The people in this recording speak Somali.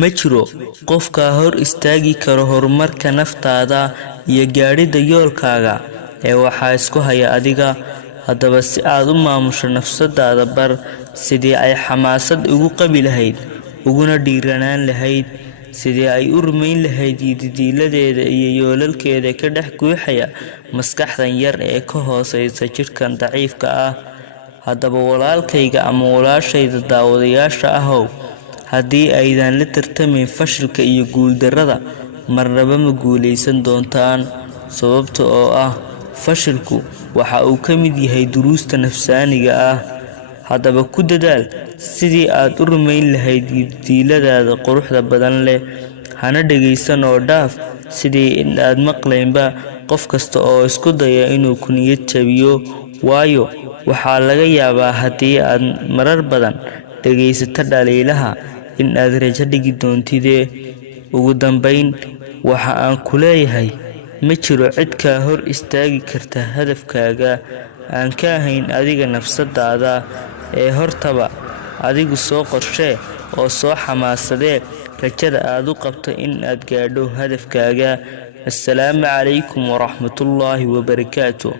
ma jiro qof ka hor istaagi karo horumarka naftaada iyo gaadhida yoolkaaga ee waxaa isku haya adiga. haddaba si aad u maamusho nafsadaada bar sidii ay xamaasad ugu qabi lahayd uguna dhiiranaan lahayd, sidii ay u rumayn lahayd yididiiladeeda iyo yoolalkeeda ka dhex guuxaya maskaxdan yar ee ka hooseysa jidhkan daciifka ah. haddaba walaalkayga ama walaashayda daawadayaasha ahow, haddii aydan la tartamayn fashilka iyo guuldarrada, marnaba ma guulaysan doontaan. sababta oo ah fashilku waxa uu ka mid yahay duruusta nafsaaniga ah. haddaba ku dadaal sidii aad u rumayn lahayd yididiiladaada quruxda badan leh, hana dhegaysan oo dhaaf sidii in aad maqlaynba qof kasta oo isku daya inuu ku niyad jabiyo. waayo waxaa laga yaabaa haddii aad marar badan dhegaysato dhaliilaha in aad rajo dhigi doontidee. ugu dambayn, waxa aan ku leeyahay, ma jiro cid kaa hor istaagi karta hadafkaaga aan ka ahayn adiga nafsadaada. ee hortaba adigu soo qorshee oo soo xamaasadee rajada aad u qabto in aad gaadho hadafkaaga. assalaamu calaykum waraxmatullaahi wabarakaatuh.